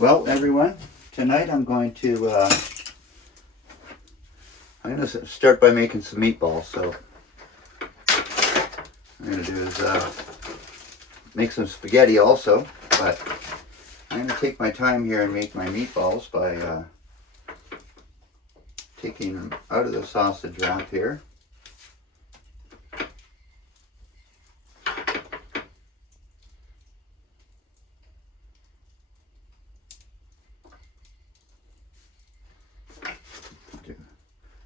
Well, everyone, tonight I'm going to start by making some meatballs. So what I'm going to do is make some spaghetti also, but I'm going to take my time here and make my meatballs by taking them out of the sausage wrap here.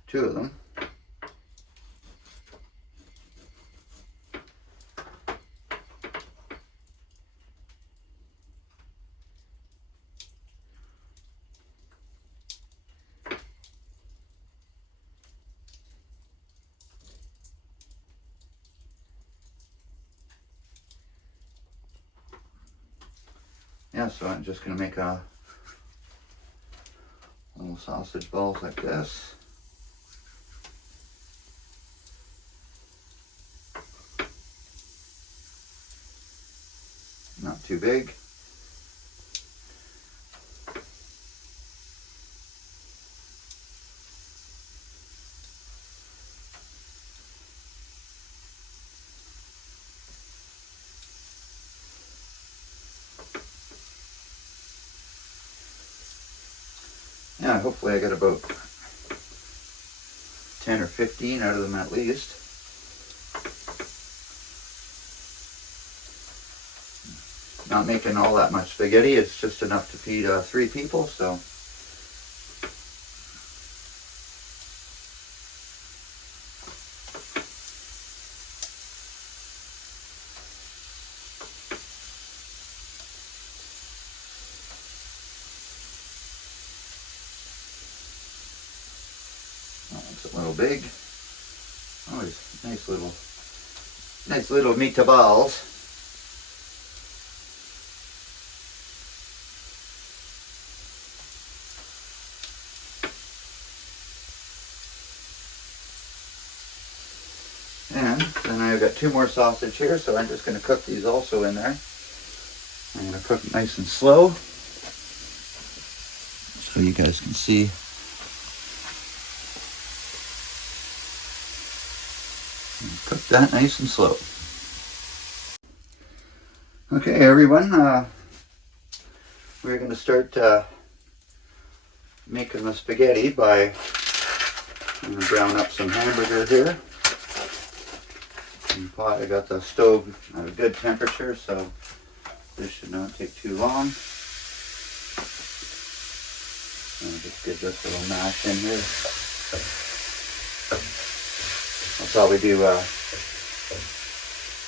Two of them. Yeah, so I'm just going to make a little sausage balls like this. Not too big. Yeah, hopefully I got about 10 or 15 out of them at least. Not making all that much spaghetti, it's just enough to feed 3 people, so. Oh, it's a little big. Oh, it's nice little meatballs. And then I've got 2 more sausage here, so I'm just going to cook these also in there. I'm going to cook it nice and slow so you guys can see. Cook that nice and slow. Okay, everyone, we're going to start making the spaghetti by I'm going to brown up some hamburger here. In the pot, I got the stove at a good temperature, so this should not take too long. I'll just get this little mash in here. I'll probably do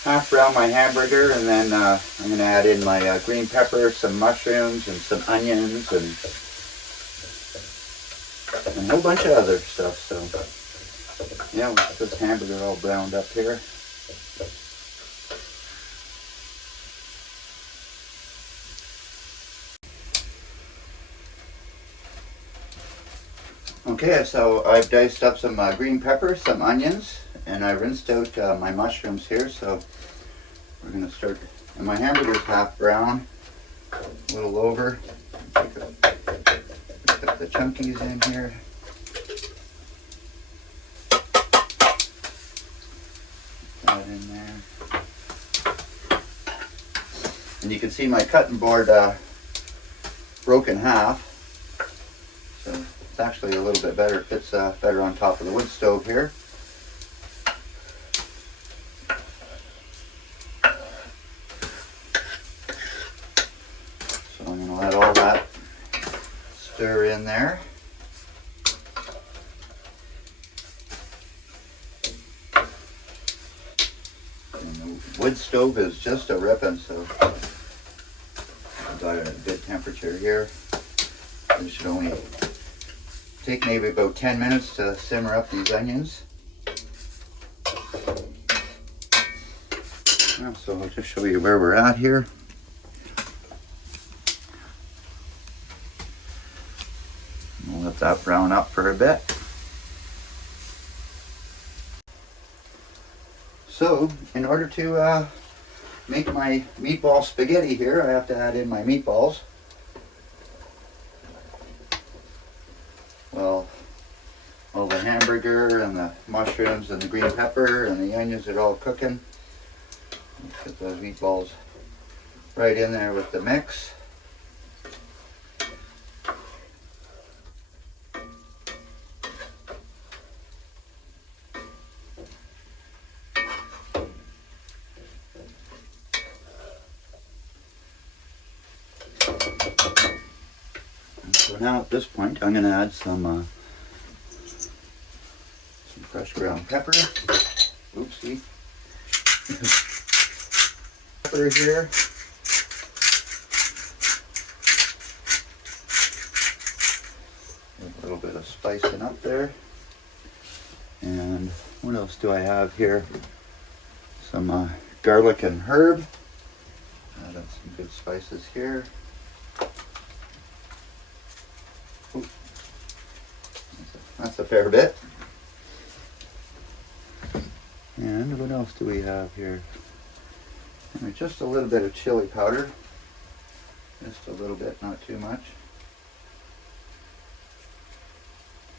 half brown my hamburger, and then I'm going to add in my green pepper, some mushrooms, and some onions, and a whole bunch of other stuff. So yeah, with this hamburger all browned up here. Okay, so I've diced up some green pepper, some onions, and I rinsed out my mushrooms here. So we're going to start, and my hamburger's half brown, a little over. Put the chunkies in here. Put that in there. And you can see my cutting board broke in half. So it's actually a little bit better. It fits better on top of the wood stove here. So I'm going to let all that stir in there. And the wood stove is just a ripping, so I've got it at a good temperature here. It should only take maybe about 10 minutes to simmer up these onions. Yeah, so I'll just show you where we're at here. We'll let that brown up for a bit. So, in order to make my meatball spaghetti here, I have to add in my meatballs. hamburger and the mushrooms and the green pepper and the onions are all cooking. Put those meatballs right in there with the mix. So now at this point I'm going to add some fresh ground pepper. Oopsie. Pepper here. A little bit of spicing up there. And what else do I have here? Some garlic and herb. Add some good spices here. Ooh. That's a fair bit. And what else do we have here? And just a little bit of chili powder. Just a little bit, not too much.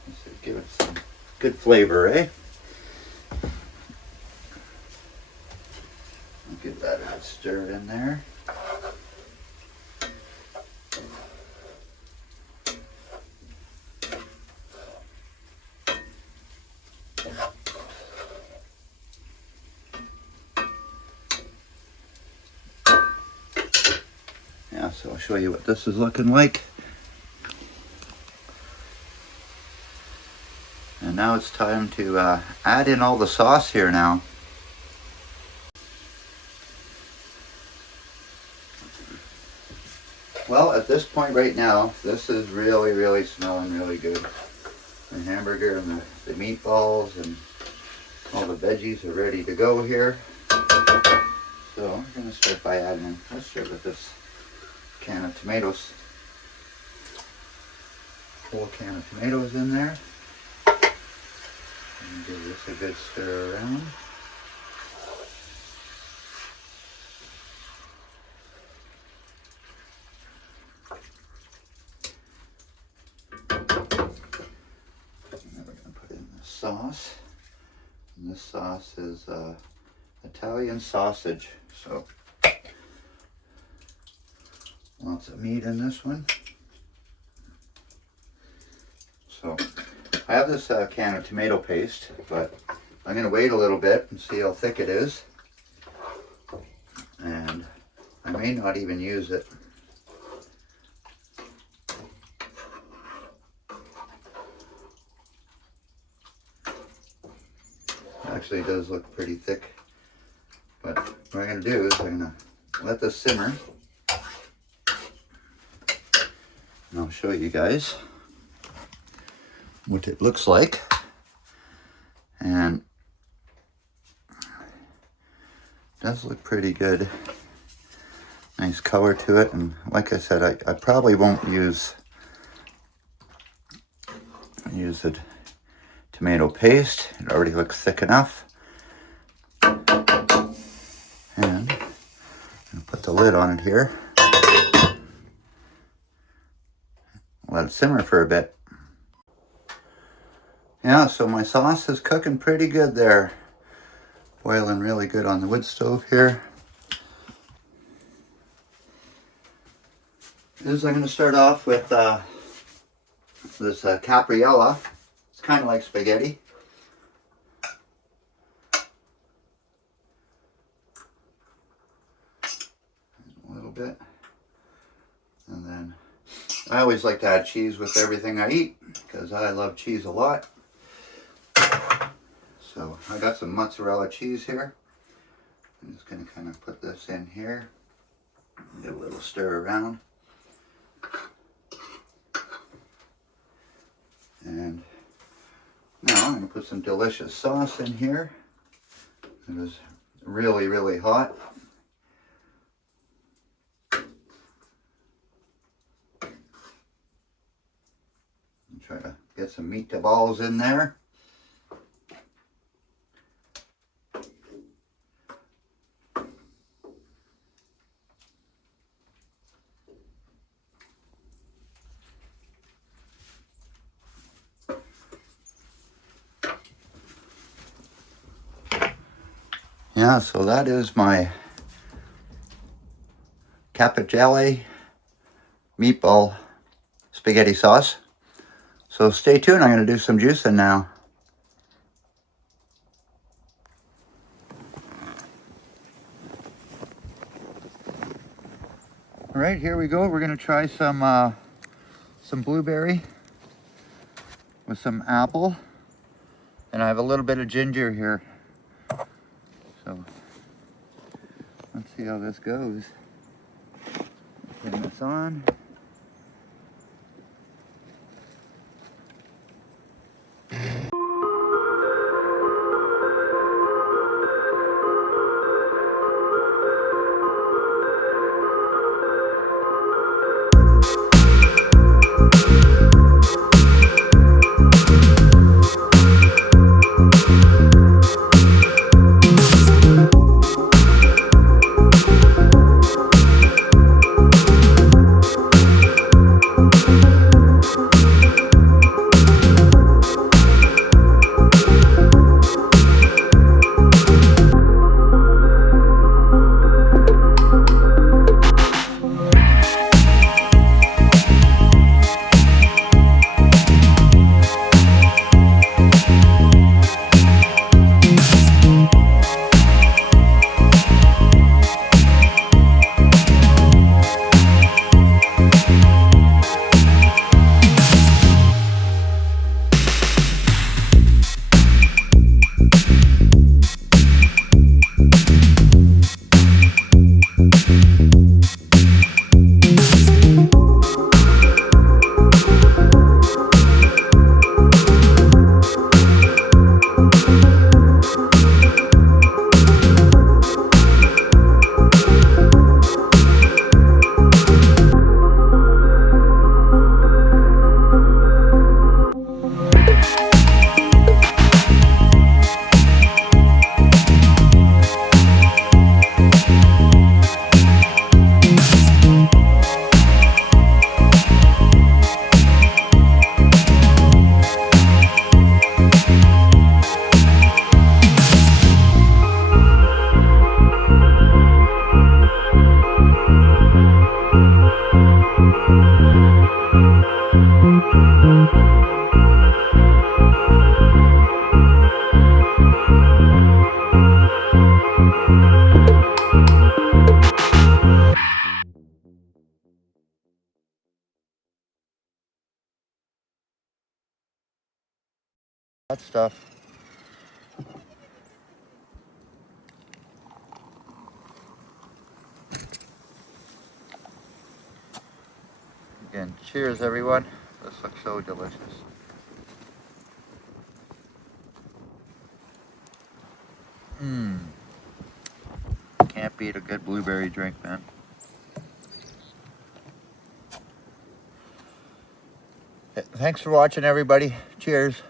Just to give it some good flavor, eh? I'll give that a stir in there. Yeah, so I'll show you what this is looking like. And now it's time to add in all the sauce here now. Well, at this point right now, this is really smelling really good. The hamburger and the meatballs and all the veggies are ready to go here. So we're going to start by adding in, let's start with this can of tomatoes. Whole can of tomatoes in there. And give this a good stir around. And then we're going to put in the sauce. And this sauce is Italian sausage. So lots of meat in this one. So I have this can of tomato paste, but I'm going to wait a little bit and see how thick it is. And I may not even use it. Actually, it does look pretty thick. But what I'm going to do is I'm going to let this simmer. And I'll show you guys what it looks like. And it does look pretty good. Nice color to it. And like I said, I probably won't use the tomato paste. It already looks thick enough. And I'll put the lid on it here. Let it simmer for a bit. Yeah, so my sauce is cooking pretty good there. Boiling really good on the wood stove here. I'm going to start off with this capriola. It's kind of like spaghetti. A little bit. And then I always like to add cheese with everything I eat because I love cheese a lot. So I got some mozzarella cheese here. I'm just going to kind of put this in here. Give a little stir around. And now I'm going to put some delicious sauce in here. It is really hot. Try to get some meatballs in there. Yeah, so that is my capicelli meatball spaghetti sauce. So stay tuned, I'm going to do some juicing now. All right, here we go. We're going to try some blueberry with some apple. And I have a little bit of ginger here. So let's see how this goes. Turn this on. That stuff. Again, cheers everyone. This looks so delicious. Can't beat a good blueberry drink, man. Thanks for watching, everybody. Cheers.